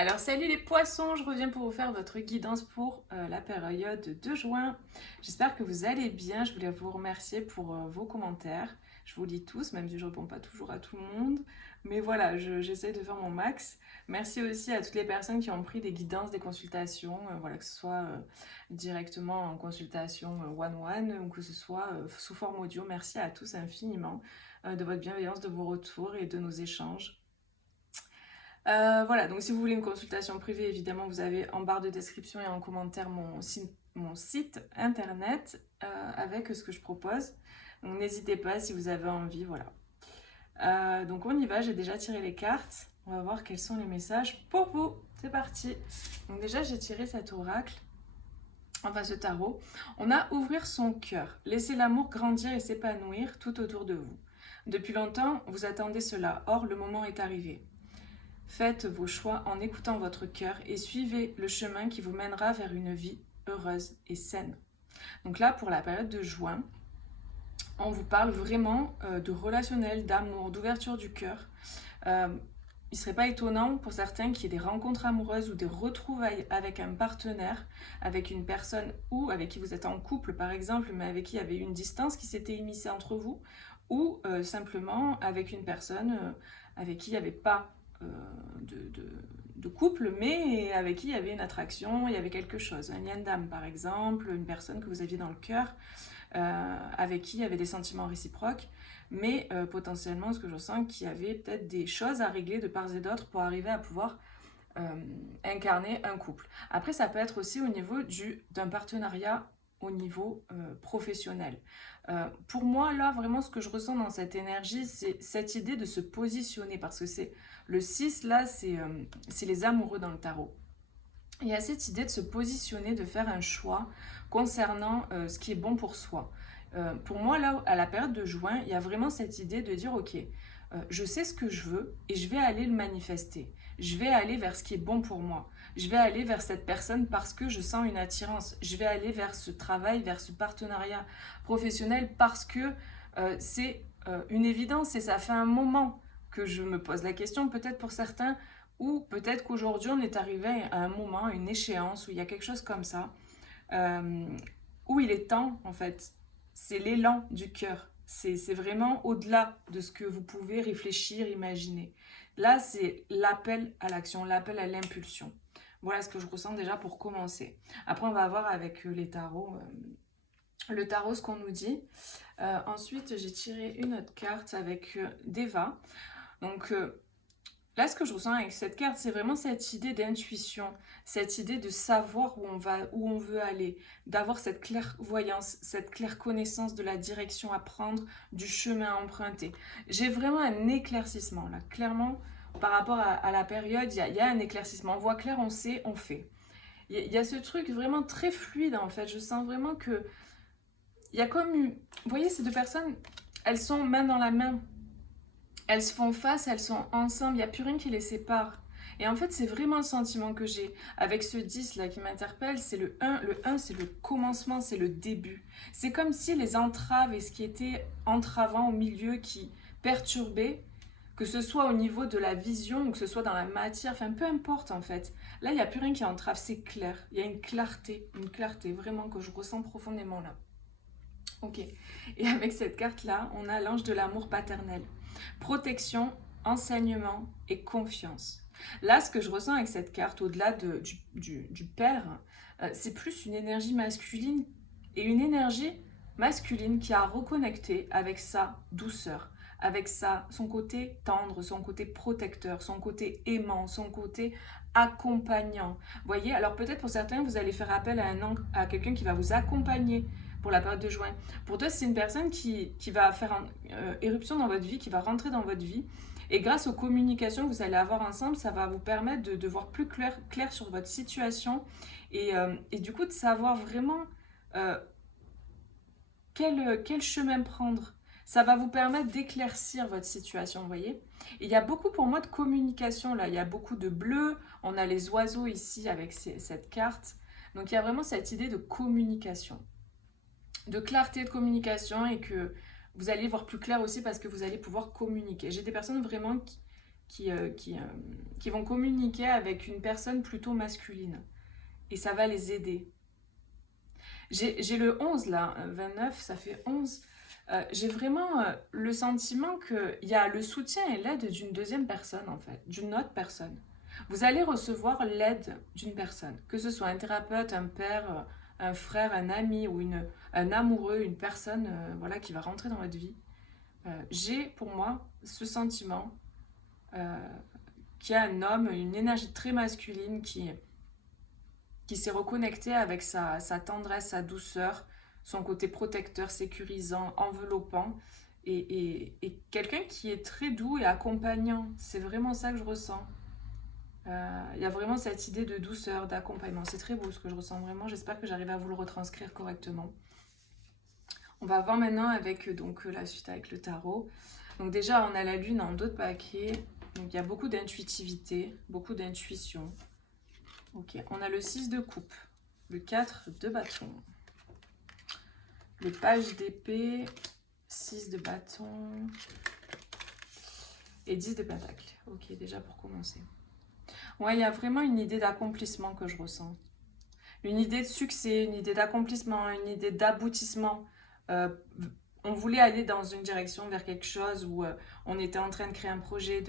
Alors salut les poissons, je reviens pour vous faire votre guidance pour la période de juin. J'espère que vous allez bien, je voulais vous remercier pour vos commentaires. Je vous lis tous, même si je ne réponds pas toujours à tout le monde. Mais voilà, j'essaie de faire mon max. Merci aussi à toutes les personnes qui ont pris des guidances, des consultations, voilà, que ce soit directement en consultation one-one ou que ce soit sous forme audio. Merci à tous infiniment de votre bienveillance, de vos retours et de nos échanges. Voilà, donc si vous voulez une consultation privée, évidemment, vous avez en barre de description et en commentaire mon site internet avec ce que je propose. Donc n'hésitez pas si vous avez envie, voilà. Donc on y va, j'ai déjà tiré les cartes. On va voir quels sont les messages pour vous. C'est parti. Donc déjà, j'ai tiré cet oracle, enfin ce tarot. On a ouvrir son cœur, laisser l'amour grandir et s'épanouir tout autour de vous. Depuis longtemps, vous attendez cela, or le moment est arrivé. Faites vos choix en écoutant votre cœur et suivez le chemin qui vous mènera vers une vie heureuse et saine. Donc là, pour la période de juin, on vous parle vraiment de relationnel, d'amour, d'ouverture du cœur. Il ne serait pas étonnant pour certains qu'il y ait des rencontres amoureuses ou des retrouvailles avec un partenaire, avec une personne ou avec qui vous êtes en couple par exemple, mais avec qui il y avait une distance qui s'était immiscée entre vous, ou simplement avec une personne avec qui il n'y avait pas euh, de couple, mais avec qui il y avait une attraction, il y avait quelque chose, un lien d'âme par exemple, une personne que vous aviez dans le cœur, avec qui il y avait des sentiments réciproques, mais potentiellement ce que je sens qu'il y avait peut-être des choses à régler de part et d'autre pour arriver à pouvoir euh, incarner un couple. Après, ça peut être aussi au niveau d'un partenariat au niveau professionnel. Pour moi, là, vraiment, ce que je ressens dans cette énergie, c'est cette idée de se positionner, parce que c'est le 6 là, c'est les amoureux dans le tarot. Il y a cette idée de se positionner, de faire un choix concernant ce qui est bon pour soi. Pour moi, là, à la période de juin, il y a vraiment cette idée de dire, ok, je sais ce que je veux et je vais aller le manifester. Je vais aller vers ce qui est bon pour moi. Je vais aller vers cette personne parce que je sens une attirance. Je vais aller vers ce travail, vers ce partenariat professionnel parce que c'est une évidence et ça fait un moment que je me pose la question, peut-être pour certains, ou peut-être qu'aujourd'hui on est arrivé à un moment, à une échéance où il y a quelque chose comme ça, euh, où il est temps en fait. C'est l'élan du cœur. C'est vraiment au-delà de ce que vous pouvez réfléchir, imaginer. Là, c'est l'appel à l'action, l'appel à l'impulsion. Voilà ce que je ressens déjà pour commencer. Après, on va voir avec les tarots, le tarot, ce qu'on nous dit. Ensuite, j'ai tiré une autre carte avec Deva. Donc, là, ce que je ressens avec cette carte, c'est vraiment cette idée d'intuition, cette idée de savoir où on va, où on veut aller, d'avoir cette clairvoyance, cette claire connaissance de la direction à prendre, du chemin à emprunter. J'ai vraiment un éclaircissement là, clairement, par rapport à la période, il y a un éclaircissement. On voit clair, on sait, on fait. Il y a ce truc vraiment très fluide en fait. Je sens vraiment que il y a comme, vous voyez, ces deux personnes, elles sont main dans la main. Elles se font face, elles sont ensemble, il n'y a plus rien qui les sépare. Et en fait, c'est vraiment le sentiment que j'ai avec ce 10 là qui m'interpelle, c'est le 1. Le 1, c'est le commencement, c'est le début. C'est comme si les entraves et ce qui était entravant au milieu qui perturbait, que ce soit au niveau de la vision ou que ce soit dans la matière, enfin peu importe en fait. Là, il n'y a plus rien qui entrave, c'est clair. Il y a une clarté vraiment que je ressens profondément là. Ok. Et avec cette carte-là, on a l'ange de l'amour paternel. Protection, enseignement et confiance. Là, ce que je ressens avec cette carte, au-delà du père, c'est plus une énergie masculine et une énergie masculine qui a reconnecté avec sa douceur, avec son côté tendre, son côté protecteur, son côté aimant, son côté accompagnant. Vous voyez, alors peut-être pour certains, vous allez faire appel à quelqu'un qui va vous accompagner pour la période de juin. Pour toi, c'est une personne qui va faire éruption dans votre vie, qui va rentrer dans votre vie. Et grâce aux communications que vous allez avoir ensemble, ça va vous permettre de voir plus clair sur votre situation et du coup de savoir vraiment euh, quel chemin prendre. Ça va vous permettre d'éclaircir votre situation, vous voyez. Et il y a beaucoup pour moi de communication là. Il y a beaucoup de bleu. On a les oiseaux ici avec cette carte. Donc il y a vraiment cette idée de communication, de clarté de communication et que vous allez voir plus clair aussi parce que vous allez pouvoir communiquer. J'ai des personnes vraiment qui vont communiquer avec une personne plutôt masculine. Et ça va les aider. J'ai le 11 là, 29, ça fait 11. J'ai vraiment le sentiment qu'il y a le soutien et l'aide d'une deuxième personne en fait, d'une autre personne. Vous allez recevoir l'aide d'une personne, que ce soit un thérapeute, un père, un frère, un ami ou un amoureux, une personne voilà, qui va rentrer dans votre vie. J'ai pour moi ce sentiment qu'il y a un homme, une énergie très masculine qui s'est reconnecté avec sa tendresse, sa douceur, son côté protecteur, sécurisant, enveloppant, et quelqu'un qui est très doux et accompagnant. C'est vraiment ça que je ressens. Il y a vraiment cette idée de douceur, d'accompagnement. C'est très beau ce que je ressens vraiment. J'espère que j'arrive à vous le retranscrire correctement. On va voir maintenant avec donc, la suite avec le tarot. Donc déjà, on a la lune en 2 paquets. Donc il y a beaucoup d'intuitivité, beaucoup d'intuition. Ok, on a le 6 de coupe, le 4 de bâton, le page d'épée, 6 de bâton et 10 de pentacle. Ok, déjà pour commencer. Ouais, il y a vraiment une idée d'accomplissement que je ressens. Une idée de succès, une idée d'accomplissement, une idée d'aboutissement. On voulait aller dans une direction vers quelque chose où on était en train de créer un projet.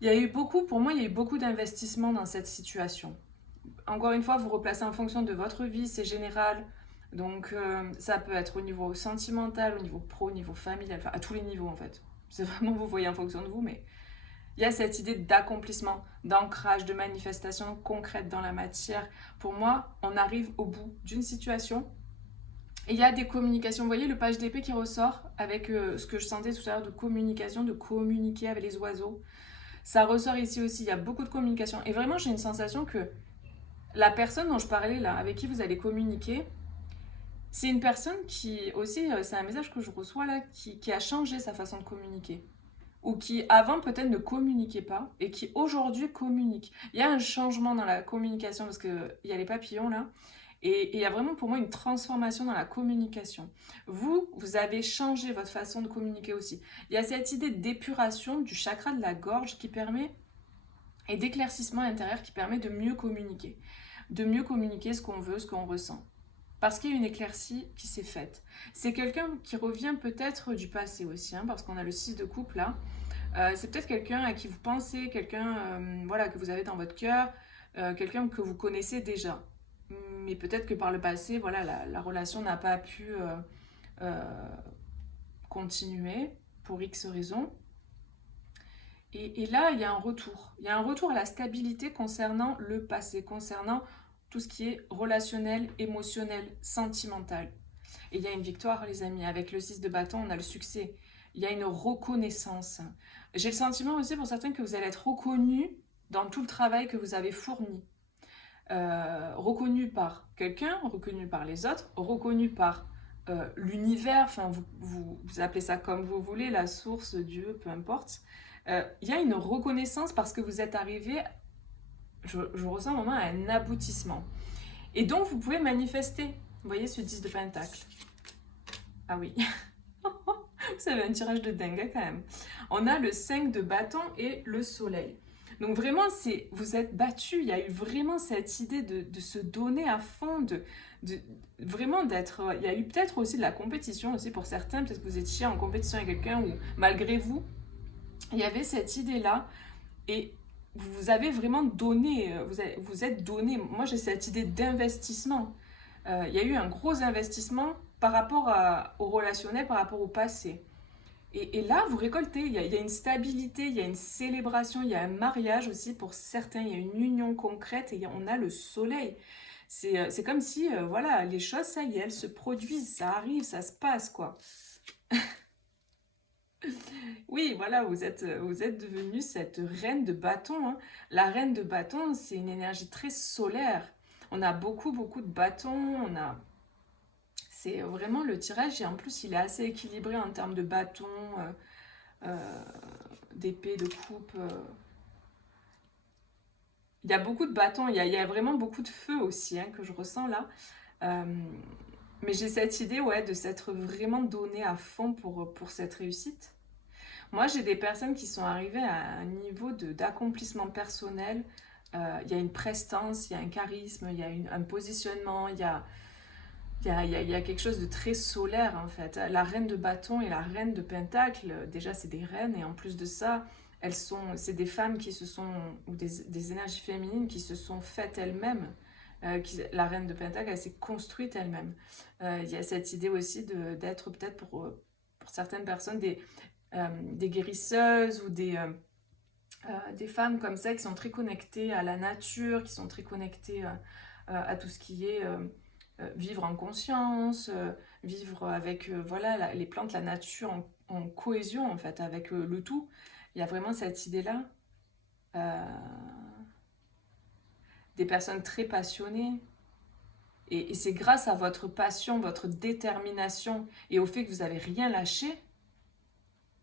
Il y a eu beaucoup, pour moi, il y a eu beaucoup d'investissement dans cette situation. Encore une fois, vous replacez en fonction de votre vie, c'est général. Donc, ça peut être au niveau sentimental, au niveau pro, au niveau familial, enfin, à tous les niveaux en fait. C'est vraiment, vous voyez en fonction de vous, mais il y a cette idée d'accomplissement, d'ancrage, de manifestation concrète dans la matière. Pour moi, on arrive au bout d'une situation. Et il y a des communications. Vous voyez le page d'épée qui ressort avec ce que je sentais tout à l'heure de communication, de communiquer avec les oiseaux. Ça ressort ici aussi, il y a beaucoup de communication. Et vraiment, j'ai une sensation que la personne dont je parlais là, avec qui vous allez communiquer, c'est une personne qui aussi, c'est un message que je reçois là, qui a changé sa façon de communiquer. Ou qui avant peut-être ne communiquait pas et qui aujourd'hui communique. Il y a un changement dans la communication parce qu'il y a les papillons là. Et il y a vraiment pour moi une transformation dans la communication. Vous avez changé votre façon de communiquer aussi. Il y a cette idée d'épuration du chakra de la gorge qui permet, et d'éclaircissement intérieur qui permet de mieux communiquer. De mieux communiquer ce qu'on veut, ce qu'on ressent. Parce qu'il y a une éclaircie qui s'est faite. C'est quelqu'un qui revient peut-être du passé aussi, hein, parce qu'on a le 6 de coupe là. C'est peut-être quelqu'un à qui vous pensez, quelqu'un voilà, que vous avez dans votre cœur, quelqu'un que vous connaissez déjà. Mais peut-être que par le passé, voilà, la relation n'a pas pu continuer pour X raisons. Et là, il y a un retour. Il y a un retour à la stabilité concernant le passé, concernant tout ce qui est relationnel, émotionnel, sentimental. Et il y a une victoire, les amis. Avec le 6 de bâton, on a le succès. Il y a une reconnaissance. J'ai le sentiment aussi pour certains que vous allez être reconnus dans tout le travail que vous avez fourni. Reconnu par quelqu'un, reconnu par les autres, reconnu par l'univers, enfin vous appelez ça comme vous voulez, la source, Dieu, peu importe. Il y a une reconnaissance parce que vous êtes arrivé, je ressens vraiment un aboutissement. Et donc vous pouvez manifester. Vous voyez ce 10 de pentacle. Ah oui. Vous avez un tirage de dingue quand même. On a le 5 de bâton et le soleil. Donc vraiment, vous êtes battu. Il y a eu vraiment cette idée de se donner à fond, vraiment d'être... Il y a eu peut-être aussi de la compétition aussi pour certains. Peut-être que vous étiez en compétition avec quelqu'un ou malgré vous, il y avait cette idée-là. Et vous avez vraiment donné, vous êtes donné. Moi, j'ai cette idée d'investissement. Il y a eu un gros investissement par rapport au relationnel, par rapport au passé. Et là, vous récoltez, il y a une stabilité, il y a une célébration, il y a un mariage aussi pour certains, il y a une union concrète et on a le soleil. C'est comme si, voilà, les choses, ça y est, elles se produisent, ça arrive, ça se passe, quoi. Oui, voilà, vous êtes devenue cette reine de bâton, hein. La reine de bâton, c'est une énergie très solaire. On a beaucoup, beaucoup de bâtons, c'est vraiment le tirage et en plus il est assez équilibré en termes de bâton, d'épée, de coupe. Il y a beaucoup de bâtons, il y a vraiment beaucoup de feu aussi hein, que je ressens là. Mais j'ai cette idée ouais, de s'être vraiment donné à fond pour cette réussite. Moi, j'ai des personnes qui sont arrivées à un niveau d'accomplissement personnel. Il y a une prestance, il y a un charisme, il y a un positionnement, il y a quelque chose de très solaire en fait. La reine de bâton et la reine de pentacle, déjà c'est des reines et en plus de ça, c'est des femmes qui se sont, ou des énergies féminines qui se sont faites elles-mêmes. La reine de pentacle, elle s'est construite elle-même. Il y a cette idée aussi d'être peut-être pour certaines personnes des guérisseuses ou des femmes comme ça qui sont très connectées à la nature, qui sont très connectées à tout ce qui est vivre en conscience, vivre avec voilà, les plantes, la nature en cohésion en fait, avec le tout. Il y a vraiment cette idée-là. Des personnes très passionnées. Et c'est grâce à votre passion, votre détermination et au fait que vous n'avez rien lâché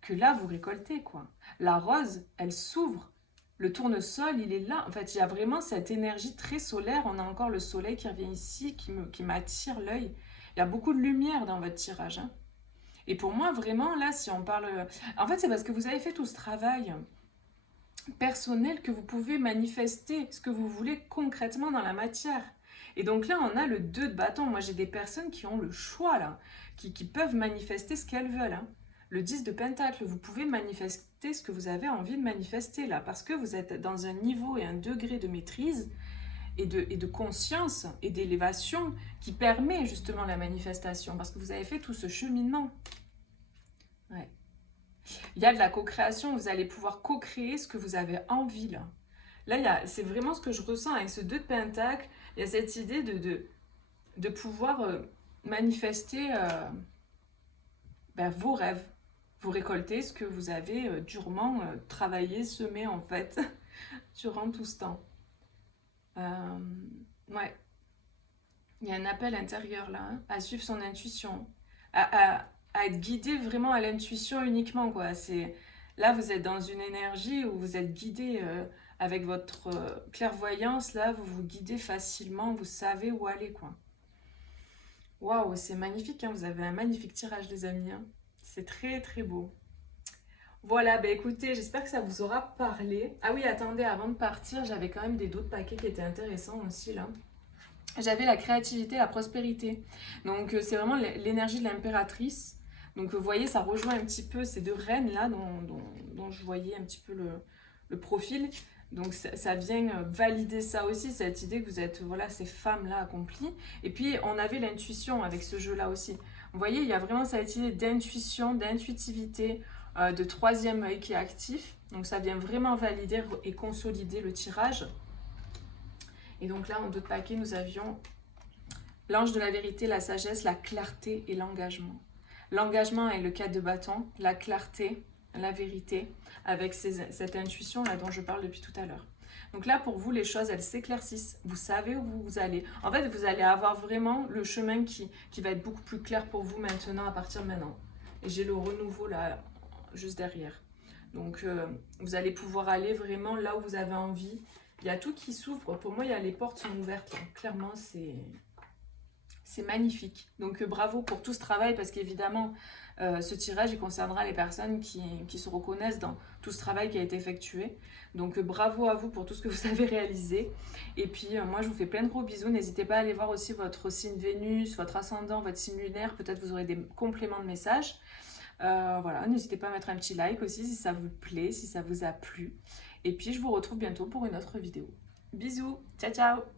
que là, vous récoltez, quoi. La rose, elle s'ouvre. Le tournesol, il est là. En fait, il y a vraiment cette énergie très solaire. On a encore le soleil qui revient ici, qui m'attire l'œil. Il y a beaucoup de lumière dans votre tirage. Hein. Et pour moi, vraiment, là, si on parle... En fait, c'est parce que vous avez fait tout ce travail personnel que vous pouvez manifester ce que vous voulez concrètement dans la matière. Et donc là, on a le 2 de bâton. Moi, j'ai des personnes qui ont le choix, là, qui peuvent manifester ce qu'elles veulent. Hein. Le 10 de pentacle, vous pouvez manifester ce que vous avez envie de manifester, là, parce que vous êtes dans un niveau et un degré de maîtrise et de conscience et d'élévation qui permet justement la manifestation, parce que vous avez fait tout ce cheminement. Ouais. Il y a de la co-création, vous allez pouvoir co-créer ce que vous avez envie, là. Là, c'est vraiment ce que je ressens avec ce 2 de pentacle. Il y a cette idée de pouvoir manifester vos rêves. Vous récoltez ce que vous avez durement travaillé, semé en fait, durant tout ce temps. Ouais. Il y a un appel intérieur là, hein, à suivre son intuition, à être guidé vraiment à l'intuition uniquement, quoi. Là, vous êtes dans une énergie où vous êtes guidé avec votre clairvoyance, là, vous vous guidez facilement, vous savez où aller, quoi. Waouh, c'est magnifique, hein, vous avez un magnifique tirage, les amis. Hein. C'est très, très beau. Voilà, bah écoutez, j'espère que ça vous aura parlé. Ah oui, attendez, avant de partir, j'avais quand même d'autres paquets qui étaient intéressants aussi, là. J'avais la créativité, la prospérité. Donc, c'est vraiment l'énergie de l'impératrice. Donc, vous voyez, ça rejoint un petit peu ces 2 reines-là dont je voyais un petit peu le profil. Donc, ça vient valider ça aussi, cette idée que vous êtes, voilà, ces femmes-là accomplies. Et puis, on avait l'intuition avec ce jeu-là aussi. Vous voyez, il y a vraiment cette idée d'intuition, d'intuitivité, de 3e œil qui est actif. Donc, ça vient vraiment valider et consolider le tirage. Et donc là, en 2 paquets, nous avions l'ange de la vérité, la sagesse, la clarté et l'engagement. L'engagement est le 4 de bâton, la clarté, la vérité, avec cette intuition-là dont je parle depuis tout à l'heure. Donc là, pour vous, les choses, elles s'éclaircissent. Vous savez où vous allez. En fait, vous allez avoir vraiment le chemin qui va être beaucoup plus clair pour vous maintenant, à partir de maintenant. Et j'ai le renouveau là, juste derrière. Donc, vous allez pouvoir aller vraiment là où vous avez envie. Il y a tout qui s'ouvre. Pour moi, les portes sont ouvertes. Là. Clairement, c'est magnifique. Donc, bravo pour tout ce travail parce qu'évidemment, ce tirage, il concernera les personnes qui se reconnaissent dans tout ce travail qui a été effectué. Donc, bravo à vous pour tout ce que vous avez réalisé. Et puis, moi, je vous fais plein de gros bisous. N'hésitez pas à aller voir aussi votre signe Vénus, votre ascendant, votre signe lunaire. Peut-être vous aurez des compléments de messages. Voilà, n'hésitez pas à mettre un petit like aussi si ça vous plaît, si ça vous a plu. Et puis, je vous retrouve bientôt pour une autre vidéo. Bisous, ciao ciao!